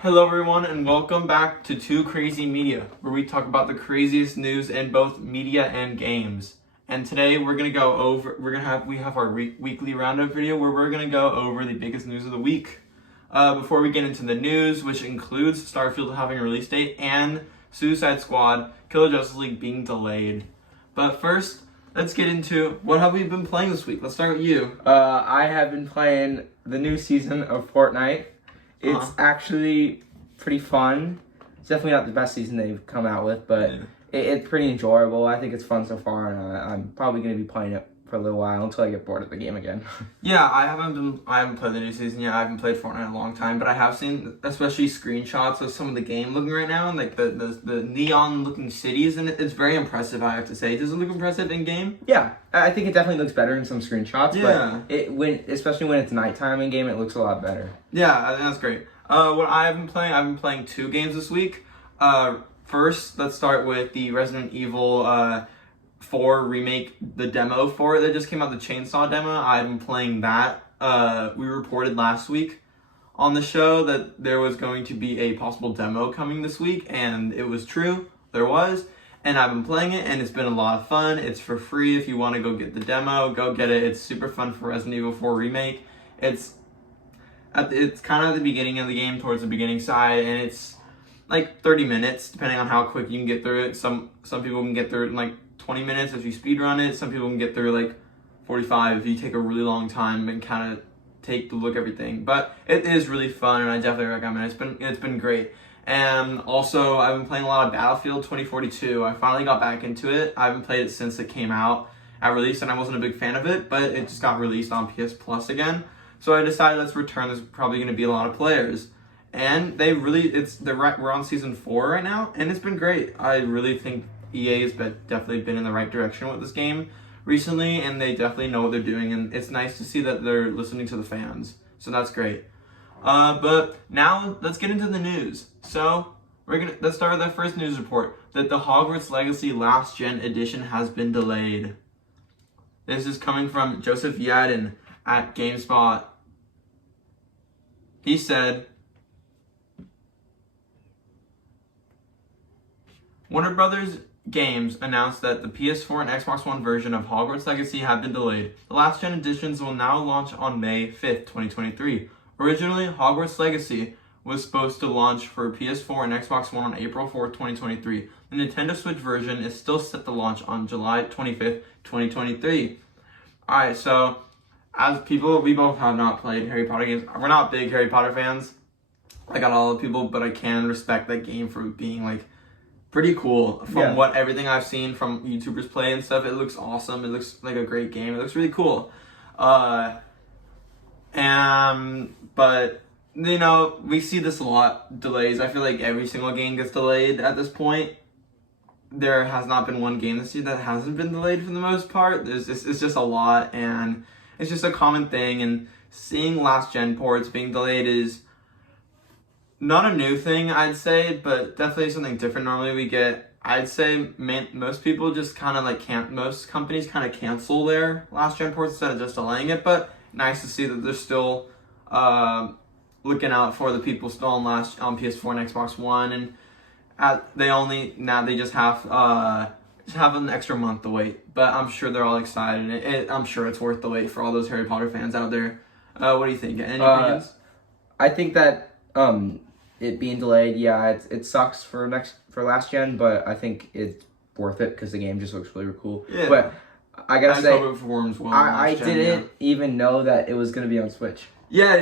Hello everyone and welcome back to Two Crazy Media, where we talk about the craziest news in both media and games. And today we have our weekly roundup video where we're gonna go over the biggest news of the week. Before we get into the news, which includes Starfield having a release date and Suicide Squad Killer Justice League being delayed. But first, let's get into what have we been playing this week. Let's start with you. I have been playing the new season of Fortnite. It's actually pretty fun. It's definitely not the best season they've come out with, but it's pretty enjoyable. I think it's fun so far, and I'm probably going to be playing it for a little while until I get bored of the game again. Yeah, I haven't played the new season yet. I haven't played Fortnite in a long time, but I have seen especially screenshots of some of the game looking right now, and like the neon looking cities, and it's very impressive. I have to say, does it look impressive in game? Yeah, I think it definitely looks better in some screenshots. Yeah, but especially when it's nighttime in game, it looks a lot better. Yeah, I think that's great. What I've been playing two games this week. First, let's start with the Resident Evil 4 remake, the demo for it that just came out, the Chainsaw demo. I've been playing that. We reported last week on the show that there was going to be a possible demo coming this week, and it was true. There was. And I've been playing it, and it's been a lot of fun. It's for free. If you want to go get the demo, go get it. It's super fun for Resident Evil 4 remake. It's kind of at the beginning of the game, towards the beginning side, and it's like 30 minutes, depending on how quick you can get through it. Some people can get through it in like 20 minutes if you speedrun it. Some people can get through like 45 if you take a really long time and kind of take the look at everything. But it is really fun, and I definitely recommend it. It's been great. And also, I've been playing a lot of Battlefield 2042. I finally got back into it. I haven't played it since it came out at release, and I wasn't a big fan of it, but it just got released on PS Plus again. So I decided let's return. There's probably going to be a lot of players, and we're on season 4 right now, and it's been great. I really think EA has definitely been in the right direction with this game recently, and they definitely know what they're doing, and it's nice to see that they're listening to the fans. So that's great. But now let's get into the news. So let's start with the first news report that the Hogwarts Legacy Last Gen Edition has been delayed. This is coming from Joseph Yadin at GameSpot. He said, Warner Brothers Games announced that the PS4 and Xbox One version of Hogwarts Legacy have been delayed. The last gen editions will now launch on May 5th, 2023. Originally, Hogwarts Legacy was supposed to launch for PS4 and Xbox One on April 4th, 2023. The Nintendo Switch version is still set to launch on July 25th, 2023. Alright, so as people, we both have not played Harry Potter games. We're not big Harry Potter fans. I got all the people, but I can respect that game for being like pretty could from what everything I've seen from YouTubers play and stuff. It looks awesome. It looks like a great game. It looks really cool. But you know, we see this a lot, delays. I feel like every single game gets delayed at this point. There has not been one game this year that hasn't been delayed for the most part. It's just a lot, and it's just a common thing, and seeing last gen ports being delayed is not a new thing, I'd say, but definitely something different. Normally we get, I'd say most people just kind of like most companies kind of cancel their last gen ports instead of just delaying it, but nice to see that they're still looking out for the people still on PS4 and Xbox One, and they just have an extra month to wait, but I'm sure they're all excited. I'm sure it's worth the wait for all those Harry Potter fans out there. What do you think? Any opinions? I think that it being delayed, it sucks for last gen, but I think it's worth it because the game just looks really cool. Yeah. But I gotta say, hope it performs well I didn't even know that it was gonna be on Switch. Yeah.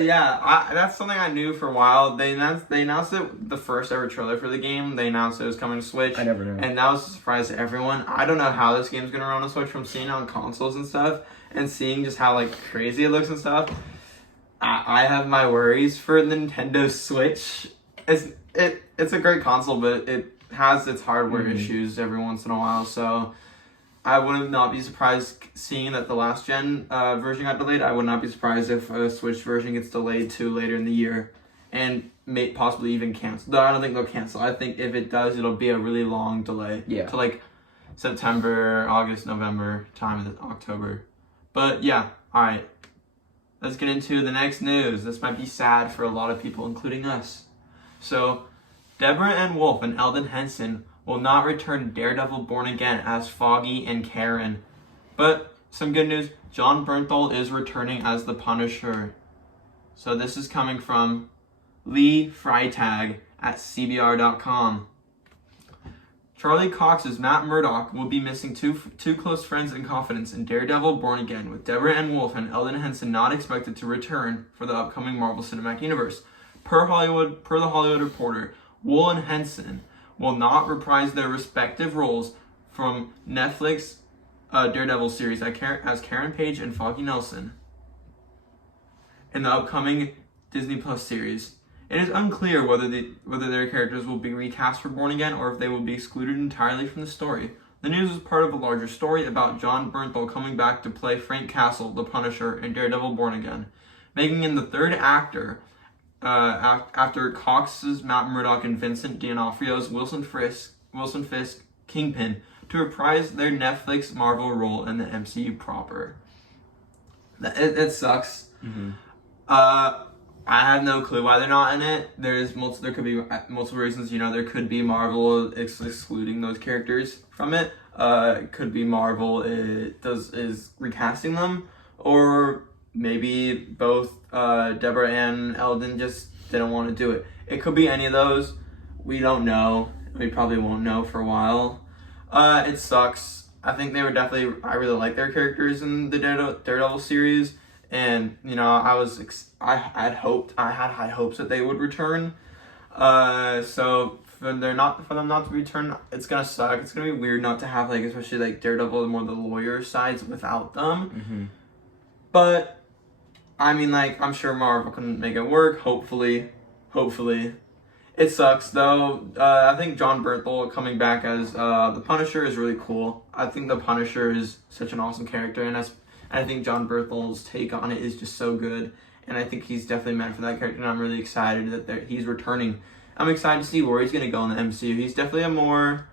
That's something I knew for a while. They announced it, the first ever trailer for the game. They announced it was coming to Switch. I never knew. And that was a surprise to everyone. I don't know how this game's gonna run on Switch from seeing it on consoles and stuff, and seeing just how like crazy it looks and stuff. I have my worries for the Nintendo Switch. It's a great console, but it has its hardware issues every once in a while, so I would not be surprised seeing that the last gen version got delayed. I would not be surprised if a Switch version gets delayed to later in the year and may possibly even cancel. Though I don't think they'll cancel. I think if it does, it'll be a really long delay. Yeah. To like September, August, November, time of October. But yeah, alright. Let's get into the next news. This might be sad for a lot of people, including us. So, Deborah Ann Wolf and Eldon Henson will not return Daredevil Born Again as Foggy and Karen. But some good news, John Bernthal is returning as the Punisher. So this is coming from Lee Freitag at CBR.com. Charlie Cox's Matt Murdock will be missing two close friends and confidants in Daredevil Born Again, with Deborah Ann Wolf and Eldon Henson not expected to return for the upcoming Marvel Cinematic Universe. Per The Hollywood Reporter, Wool and Henson will not reprise their respective roles from Netflix Daredevil series as Karen Page and Foggy Nelson in the upcoming Disney Plus series. It is unclear whether their characters will be recast for Born Again or if they will be excluded entirely from the story. The news is part of a larger story about John Bernthal coming back to play Frank Castle, the Punisher, in Daredevil Born Again, making him the third actor after Cox's Matt Murdock and Vincent D'Onofrio's Wilson Fisk Kingpin to reprise their Netflix Marvel role in the MCU proper. It sucks. Mm-hmm. I have no clue why they're not in it. There could be multiple reasons. There could be Marvel excluding those characters from it. It could be Marvel is recasting them, or maybe both Deborah and Eldon just didn't want to do it. It could be any of those. We don't know. We probably won't know for a while. It sucks. I think I really like their characters in the Daredevil series. And I had high hopes that they would return. So for them not to return, it's gonna suck. It's gonna be weird not to have especially Daredevil and more the lawyer sides without them. Mm-hmm. But I'm sure Marvel can make it work. Hopefully. It sucks though. I think John Bernthal coming back as the Punisher is really cool. I think the Punisher is such an awesome character, and I think John Bernthal's take on it is just so good, and I think he's definitely meant for that character, and I'm really excited that he's returning. I'm excited to see where he's going to go in the MCU. He's definitely a more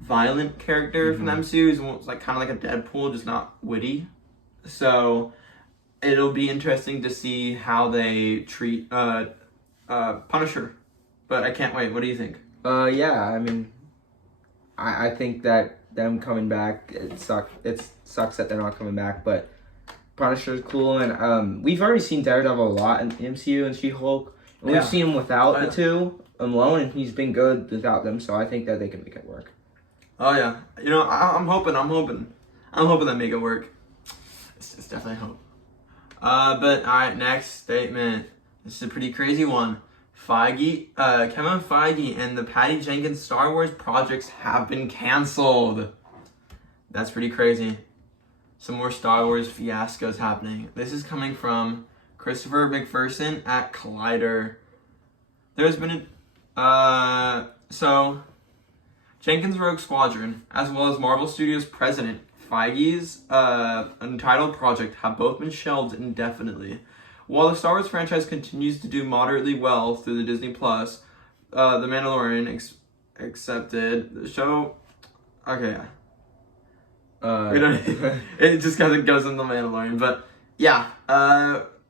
violent character from the MCU. He's kind of like a Deadpool, just not witty. So it'll be interesting to see how they treat Punisher. But I can't wait. What do you think? Yeah, I think that them coming back, it sucks that they're not coming back, but Punisher's cool, and we've already seen Daredevil a lot in the MCU and She-Hulk, and we've seen him without the two alone, and he's been good without them, so I think that they can make it work. Oh yeah, I'm hoping they make it work. It's definitely hope. But alright, next statement. This is a pretty crazy one. Kevin Feige and the Patty Jenkins Star Wars projects have been canceled. That's pretty crazy. Some more Star Wars fiascos happening. This is coming from Christopher McPherson at Collider. There's been so Jenkins' Rogue Squadron, as well as Marvel Studios president Feige's Untitled project, have both been shelved indefinitely. While the Star Wars franchise continues to do moderately well through the Disney Plus, The Mandalorian accepted the show. Okay, we don't. It just kind of goes in The Mandalorian, but yeah.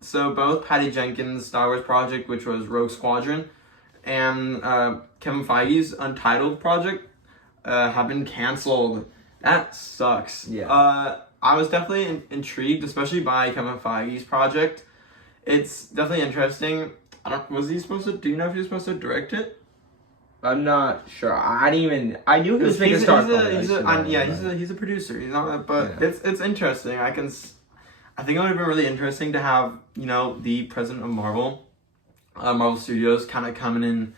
So both Patty Jenkins' Star Wars project, which was Rogue Squadron, and Kevin Feige's Untitled project, have been canceled. That sucks. Yeah. I was definitely intrigued, especially by Kevin Feige's project. It's definitely interesting. Do you know if he was supposed to direct it? I'm not sure. I knew he was making Starfield. He's a producer. He's not, but yeah. It's interesting. I think it would have been really interesting to have, the president of Marvel Studios kind of come in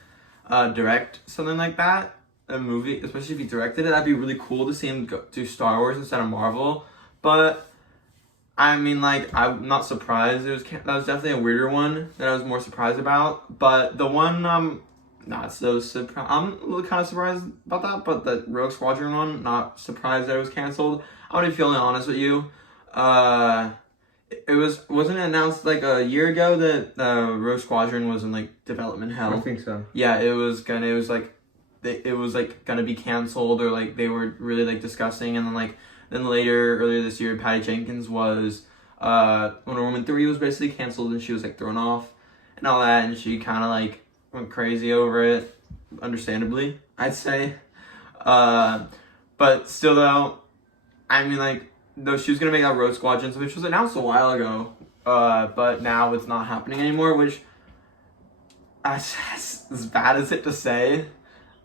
and direct something like that, a movie, especially if he directed it. That'd be really cool to see him do Star Wars instead of Marvel. But I'm not surprised. That was definitely a weirder one that I was more surprised about. But the one not so surprised. I'm a little kind of surprised about that. But the Rogue Squadron one, not surprised that it was canceled. I'm gonna be feeling honest with you. Wasn't it announced a year ago that Rogue Squadron was in development hell? I think so. Yeah, it was gonna be canceled, or they were really discussing, and then earlier this year, Patty Jenkins was Wonder Woman 3 was basically canceled, and she was thrown off and all that, and she kind of went crazy over it, understandably, I'd say. But still, though, I mean, like, though she was gonna make that Road Squadrons, which was announced a while ago, but now it's not happening anymore, which, as bad as it to say,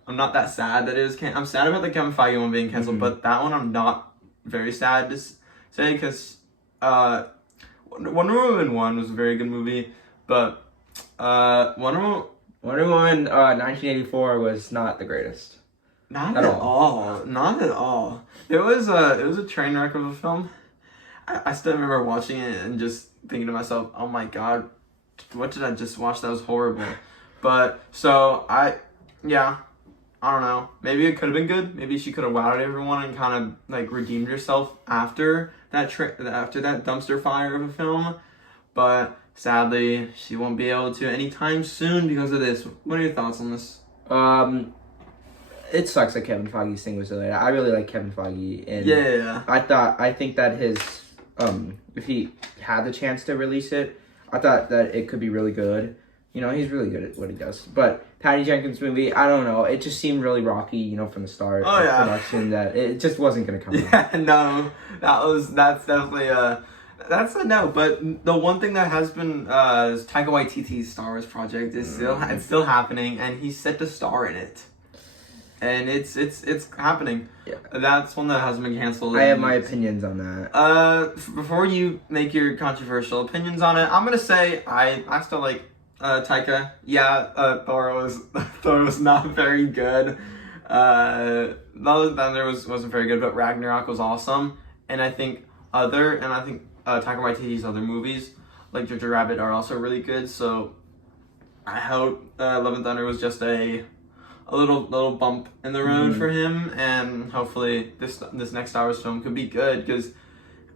I'm not that sad that it is. I'm sad about the Kevin Feige one being canceled, but that one I'm not very sad to say, because Wonder Woman 1 was a very good movie, but Wonder Woman 1984 was not the greatest. Not at all. It was a train wreck of a film. I still remember watching it and just thinking to myself, oh my god, what did I just watch? That was horrible. But, so, I don't know. Maybe it could have been good. Maybe she could have wowed everyone and kind of, like, redeemed herself after that dumpster fire of a film. But, sadly, she won't be able to anytime soon because of this. What are your thoughts on this? It sucks that Kevin Feige's thing was delayed. I really like Kevin Feige, and Yeah. I think that his if he had the chance to release it, I thought that it could be really good. You know, he's really good at what he does. But Patty Jenkins' movie, I don't know. It just seemed really rocky, you know, from the start of production, that it just wasn't going to come out. Yeah, no. That's definitely that's a no. But the one thing that has been is Taika Waititi's Star Wars project is still happening, and he's set to star in it. And it's happening. Yeah. That's one that hasn't been canceled. I have my opinions on that. Before you make your controversial opinions on it, I'm gonna say I still like Taika. Yeah, Thor was not very good. Love and Thunder wasn't very good, but Ragnarok was awesome. And I think Taika Waititi's other movies, like Jojo Rabbit, are also really good. So I hope Love and Thunder was just a little bump in the road for him, and hopefully this next Star Wars film could be good, because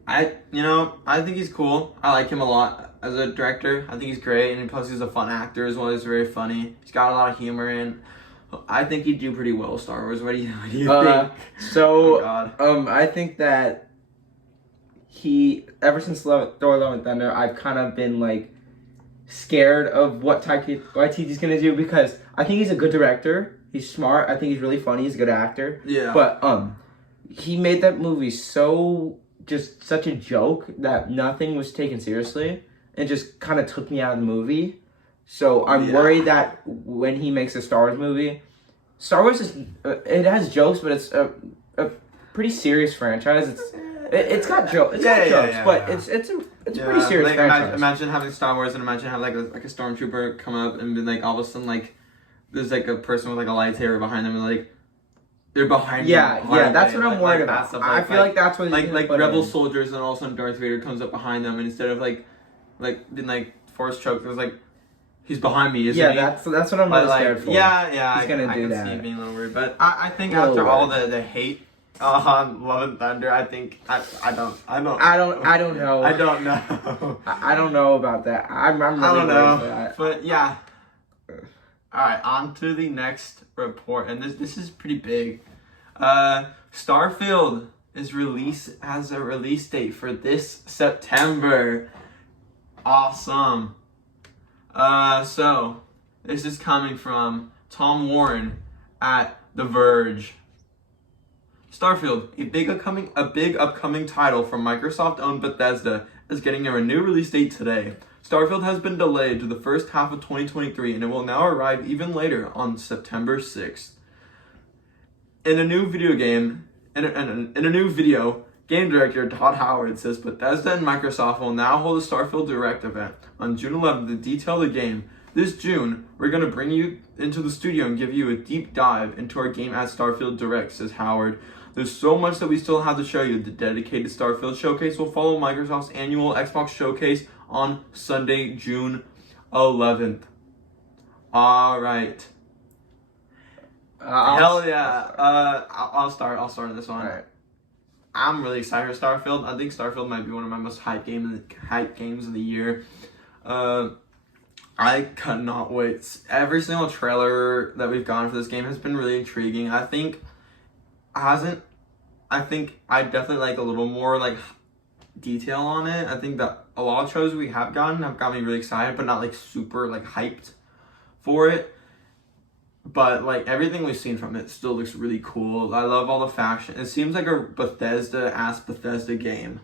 I think he's cool. I like him a lot as a director. I think he's great, and plus he's a fun actor as well. He's very funny. He's got a lot of humor, and I think he'd do pretty well with Star Wars. What do you think? So, I think that ever since Thor: Love and Thunder, I've kind of been like scared of what Taika Waititi's gonna do, because I think he's a good director. He's smart. I think he's really funny. He's a good actor. Yeah. But he made that movie such a joke that nothing was taken seriously, and just kind of took me out of the movie. So I'm worried that when he makes a Star Wars movie, Star Wars it has jokes, but it's a pretty serious franchise. It's got jokes. It's got jokes, but it's a pretty serious franchise. Imagine having Star Wars, and imagine having like a stormtrooper come up and be like, all of a sudden, like, there's like a person with like a lightsaber behind them, and like they're behind. Yeah, that's what I'm worried about. I feel like that's what like rebel soldiers, and all of a sudden Darth Vader comes up behind them, and instead of like being like force choked, it was like, he's behind me, isn't he? Yeah, that's what I'm most scared for. Yeah, he's gonna do that. I can see it being a little weird, but I think after all the hate on Love and Thunder, I think I don't know. I don't know. I don't know about that. I'm really worried for that. But yeah. All right, on to the next report, and this is pretty big. Starfield has a release date for this September. Awesome. So this is coming from Tom Warren at The Verge. Starfield, a big upcoming title from Microsoft-owned Bethesda, is getting a new release date today. Starfield has been delayed to the first half of 2023, and it will now arrive even later on September 6th. In a new video, game director Todd Howard says Bethesda and Microsoft will now hold a Starfield Direct event on June 11th to detail the game. This June, we're going to bring you into the studio and give you a deep dive into our game at Starfield Direct, says Howard. There's so much that we still have to show you. The dedicated Starfield Showcase will follow Microsoft's annual Xbox Showcase on Sunday, June 11th. All right. Hell yeah. I'll start on this one. All right. I'm really excited for Starfield. I think Starfield might be one of my most hype games of the year. I cannot wait. Every single trailer that we've gotten for this game has been really intriguing. I think I definitely like a little more like detail on it. I think that a lot of trailers we have gotten me really excited, but not like super like hyped for it. but like everything we've seen from it still looks really cool. I love all the faction. It seems like a Bethesda game,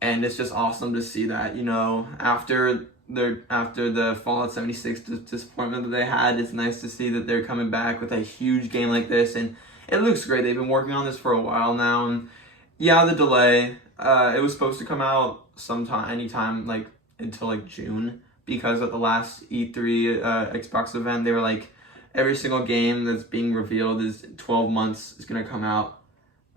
and it's just awesome to see that. You know, after the Fallout 76 disappointment that they had, it's nice to see that they're coming back with a huge game like this, and it looks great. They've been working on this for a while now, and yeah, the delay. It was supposed to come out anytime like until like June, because at the last E3 Xbox event, they were like, every single game that's being revealed is 12 months is gonna come out.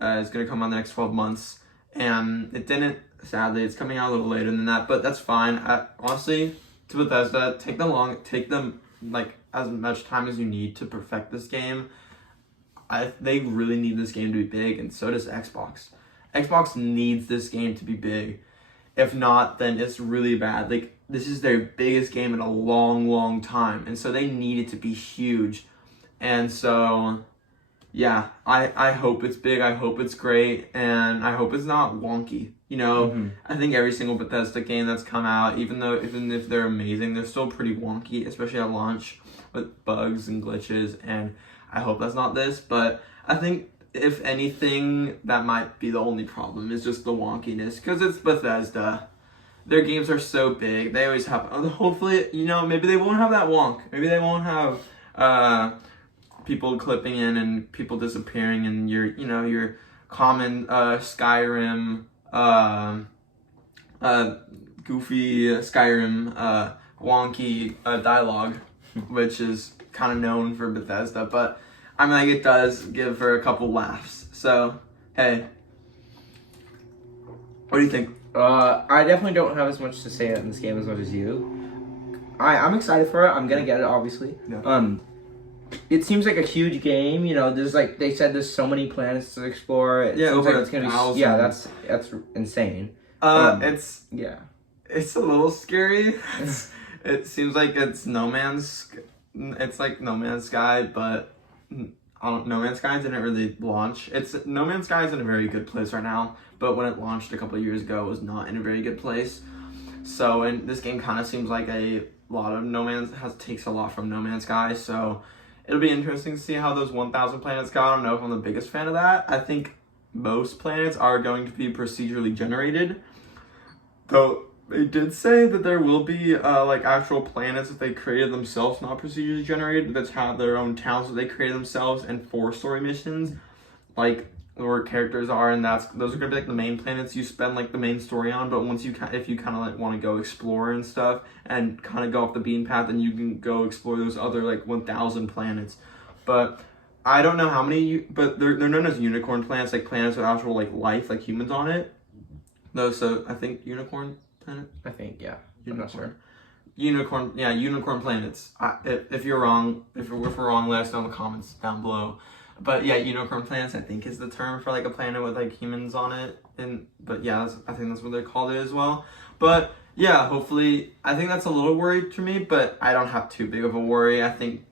It's gonna come out in the next 12 months, and it didn't. Sadly, it's coming out a little later than that, but that's fine. Honestly, to Bethesda, take them like as much time as you need to perfect this game. They really need this game to be big, and so does Xbox. Xbox needs this game to be big. If not, then it's really bad. Like, this is their biggest game in a long, long time, and so they need it to be huge. And so, yeah, I hope it's big. I hope it's great, and I hope it's not wonky. You know, I think every single Bethesda game that's come out, even if they're amazing, they're still pretty wonky, especially at launch with bugs and glitches. And I hope that's not this, but I think if anything, that might be the only problem, is just the wonkiness, because it's Bethesda. Their games are so big. They always have. Hopefully, you know, maybe they won't have that wonk. Maybe they won't have people clipping in and people disappearing, and your common Skyrim, goofy Skyrim wonky dialogue, which is kind of known for Bethesda. But I mean, like, it does give her a couple laughs. So hey, what do you think? I definitely don't have as much to say in this game as much as you. I'm excited for it. I'm gonna get it, obviously. Yeah. It seems like a huge game. You know, there's like they said, there's so many planets to explore. It Yeah, seems over like it's gonna 1,000. be. Yeah, that's insane. It's a little scary. It seems like it's No Man's Sky, but No Man's Sky didn't really launch. No Man's Sky is in a very good place right now, but when it launched a couple of years ago, it was not in a very good place. So, and this game kind of seems like a lot of takes a lot from No Man's Sky. So, it'll be interesting to see how those 1,000 planets go. I don't know if I'm the biggest fan of that. I think most planets are going to be procedurally generated, though they did say that there will be like actual planets that they created themselves, not procedurally generated, that's have their own towns that they created themselves, and 4 story missions, like where characters are, and those are gonna be like the main planets you spend like the main story on. But if you kind of like want to go explore and stuff and kind of go off the beaten path, then you can go explore those other like 1,000 planets. But I don't know how many, but they're known as unicorn planets, like planets with actual like life, like humans on it. Though, so I think unicorn planet. I think, yeah. Unicorn. I'm not sure. Unicorn planets. If you're wrong, if we're wrong, let us know in the comments down below. But yeah, unicorn planets, I think, is the term for like a planet with like humans on it. But yeah, I think that's what they called it as well. But yeah, hopefully, I think that's a little worry to me, but I don't have too big of a worry. I think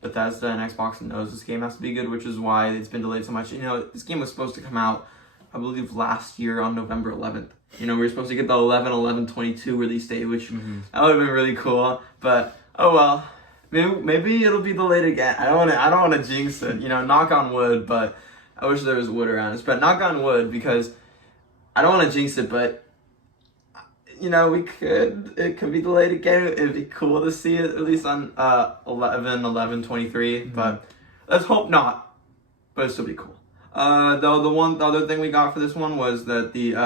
Bethesda and Xbox knows this game has to be good, which is why it's been delayed so much. You know, this game was supposed to come out, I believe, last year on November 11th. You know, we were supposed to get the 11/11/22 release date, which that would have been really cool. But oh well. Maybe it'll be delayed again. I don't want to jinx it. You know, knock on wood. But I wish there was wood around us. But knock on wood, because I don't want to jinx it. But you know, it could be delayed again. It'd be cool to see it at least on 11/11/23. But let's hope not. But it'd still be cool. The other thing we got for this one was that the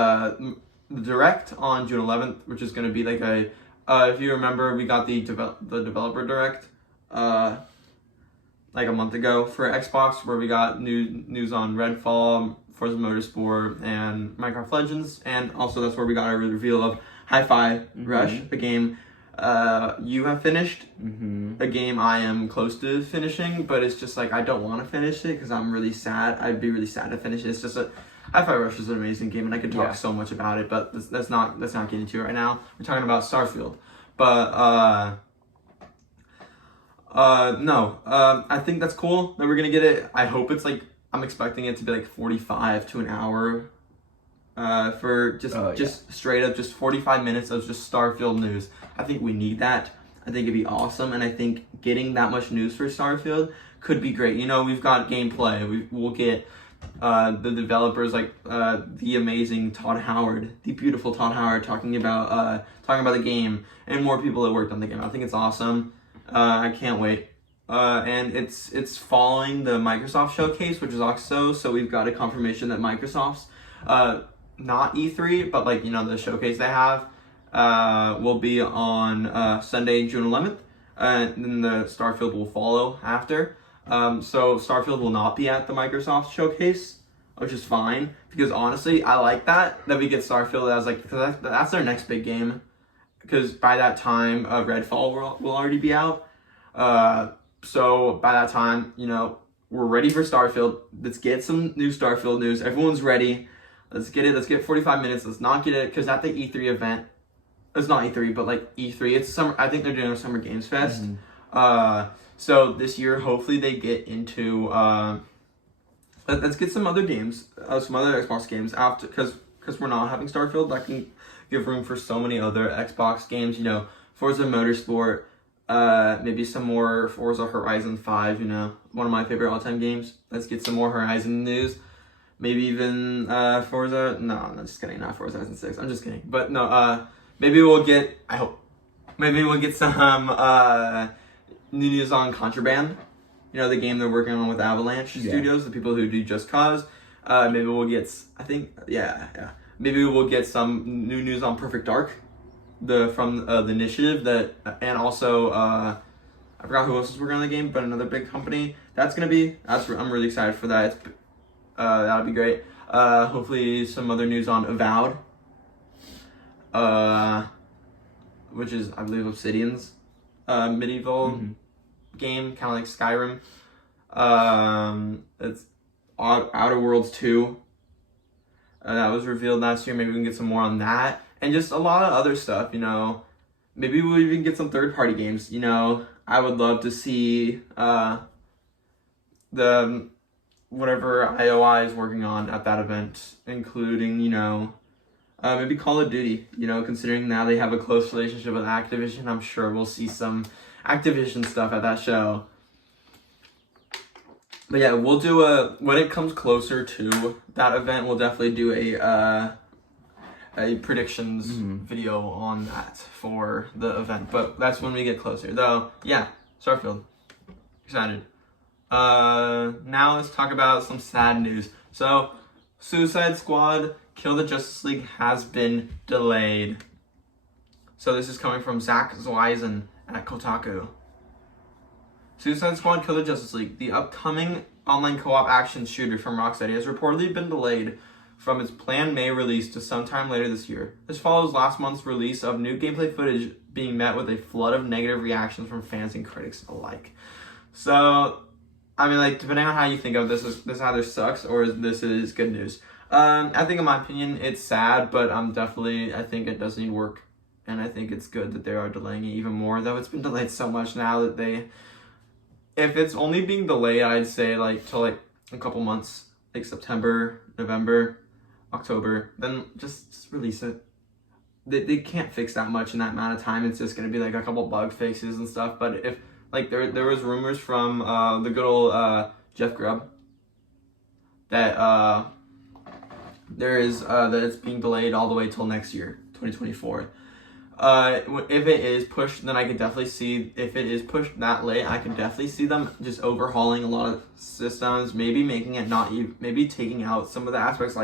direct on June 11th, which is going to be like if you remember, we got the developer direct like a month ago for Xbox, where we got news on Redfall, Forza Motorsport, and Minecraft Legends, and also that's where we got our reveal of Hi-Fi Rush, a game you have finished, a game I am close to finishing, but it's just like I don't want to finish it because I'm really sad. I'd be really sad to finish it. It's just Hi-Fi Rush is an amazing game, and I could talk so much about it, but let's not get into it right now. We're talking about Starfield. But no, I think that's cool that we're gonna get it. I hope it's like, I'm expecting it to be like 45 to an hour for just straight up just 45 minutes of just Starfield news. I think we need that. I think it'd be awesome, and I think getting that much news for Starfield could be great. We've got gameplay. We'll get the developers like the amazing Todd Howard, the beautiful Todd Howard, talking about the game, and more people that worked on the game. I think it's awesome. I can't wait. And it's following the Microsoft showcase, which is also, so we've got a confirmation that Microsoft's not E3, but the showcase they have will be on Sunday, June 11th, and then the Starfield will follow after. So Starfield will not be at the Microsoft showcase, which is fine, because honestly, I like that we get Starfield as because that's their next big game, because by that time, Redfall will already be out. So by that time, we're ready for Starfield. Let's get some new Starfield news. Everyone's ready. Let's get it. Let's get 45 minutes. Let's not get it, because at the E3 event, it's not E3, but E3, it's summer. I think they're doing a Summer Games Fest. Mm-hmm. So this year, hopefully they get into, let's get some other games, some other Xbox games after, because we're not having Starfield. That can give room for so many other Xbox games, Forza Motorsport, maybe some more Forza Horizon 5, one of my favorite all-time games. Let's get some more Horizon news. Maybe even Forza, no, I'm just kidding, not Forza Horizon 6, I'm just kidding. But no, maybe we'll get, some new news on Contraband, the game they're working on with Avalanche Studios, the people who do Just Cause. Maybe we'll get, maybe we'll get some new news on Perfect Dark, from the initiative and also I forgot who else is working on the game, but another big company. I'm really excited for that. That'll be great. Hopefully some other news on Avowed, which is, I believe, Obsidian's medieval game, kind of like Skyrim. It's Outer Worlds 2. That was revealed last year. Maybe we can get some more on that. And just a lot of other stuff, Maybe we'll even get some third-party games, I would love to see the whatever IOI is working on at that event, including, maybe Call of Duty, considering now they have a close relationship with Activision. I'm sure we'll see some Activision stuff at that show. But yeah, we'll do when it comes closer to that event, we'll definitely do a predictions video on that for the event. But that's when we get closer. Though, yeah, Starfield. Excited. Now let's talk about some sad news. So, Suicide Squad Kill the Justice League has been delayed. So this is coming from Zach Zweisen at Kotaku. Suicide Squad Kill the Justice League, the upcoming online co-op action shooter from Rocksteady, has reportedly been delayed from its planned May release to sometime later this year. This follows last month's release of new gameplay footage being met with a flood of negative reactions from fans and critics alike. So, depending on how you think of this, this either sucks or this is good news. I think, in my opinion, it's sad, but I think it does need work, and I think it's good that they are delaying it even more, though it's been delayed so much now that if it's only being delayed, I'd say, till a couple months, September, November, October, then just release it. They can't fix that much in that amount of time. It's just going to be, a couple bug fixes and stuff, but if, there was rumors from the good old Jeff Grubb that that it's being delayed all the way till next year, 2024. If it is pushed, then I could definitely see, if it is pushed that late, I can definitely see them just overhauling a lot of systems, maybe making it maybe taking out some of the aspects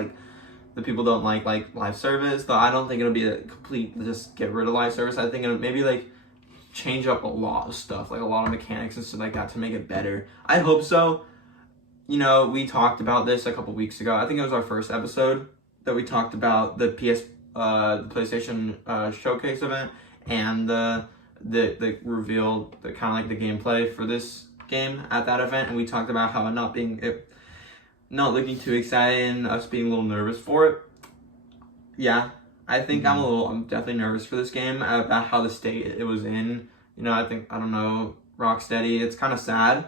the people don't like live service, though I don't think it'll be a complete just get rid of live service. I think it'll maybe change up a lot of stuff, a lot of mechanics and stuff like that to make it better. I hope so. We talked about this a couple weeks ago. I think it was our first episode that we talked about the PlayStation showcase event and the reveal, the kind of the gameplay for this game at that event, and we talked about how not looking too excited and us being a little nervous for it. Yeah, I think I'm definitely nervous for this game about how the state it was in. I don't know, Rocksteady, it's kind of sad.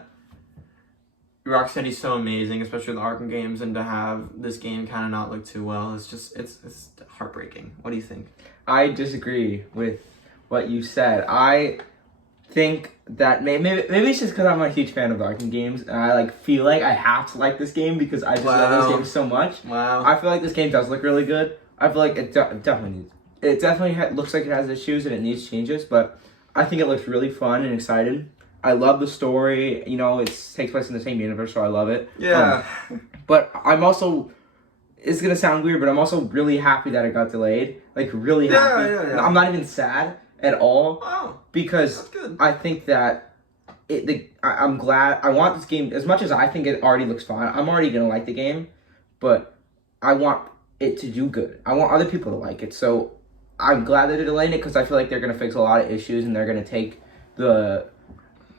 Rocksteady's so amazing, especially with the Arkham games, and to have this game kind of not look too well, it's heartbreaking. What do you think? I disagree with what you said. I think that maybe it's just because I'm a huge fan of Arkham games, and I like feel like I have to like this game because I just love this game so much. Wow. I feel like this game does look really good. I feel like it definitely needs. It definitely looks like it has issues and it needs changes, but I think it looks really fun and exciting. I love the story. You know, it takes place in the same universe, so I love it. Yeah. But I'm also. It's gonna sound weird, but I'm also really happy that it got delayed. Like really happy. Yeah. I'm not even sad at all. Wow. Because That's good. I think that I'm glad. I want this game as much as I think it already looks fine. I'm already gonna like the game, but I want it to do good. I want other people to like it. So I'm glad that they're delaying it because I feel like they're gonna fix a lot of issues and they're gonna take the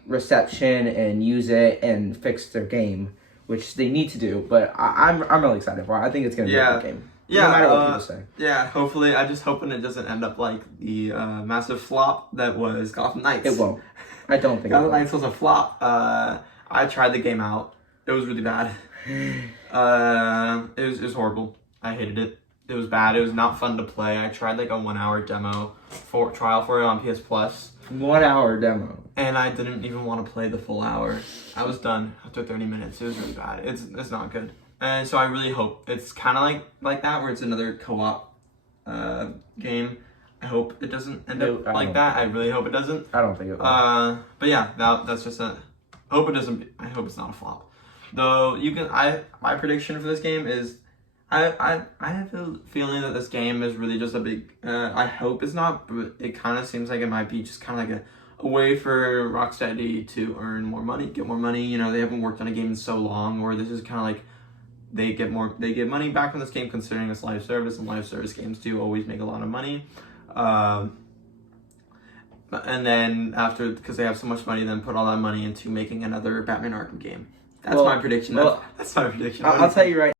reception and use it and fix their game, which they need to do. But I'm really excited for it. I think it's gonna be a good game. Yeah, no matter what people say. Yeah, hopefully. I just hoping it doesn't end up like the massive flop that was Gotham Knights. It won't. I don't think Gotham Knights was a flop. I tried the game out. It was really bad. It was horrible. I hated it. It was bad. It was not fun to play. I tried like a 1 hour demo trial for it on PS Plus. 1 hour demo. And I didn't even want to play the full hour. I was done after 30 minutes. It was really bad. It's not good. And so I really hope it's kind of like that, where it's another co-op game. I hope it doesn't end up like that. I really hope it doesn't. I don't think it will. But yeah, that's just a. I hope it doesn't. I hope it's not a flop. Though you can. My prediction for this game is, I have a feeling that this game is really just a big. I hope it's not, but it kind of seems like it might be just kind of like a way for Rocksteady to earn more money, get more money. You know, they haven't worked on a game in so long, or this is kind of like. They get money back from this game considering it's live service, and live service games do always make a lot of money. And then after, because they have so much money, then put all that money into making another Batman Arkham game. That's my prediction. That's my prediction. I'll tell you right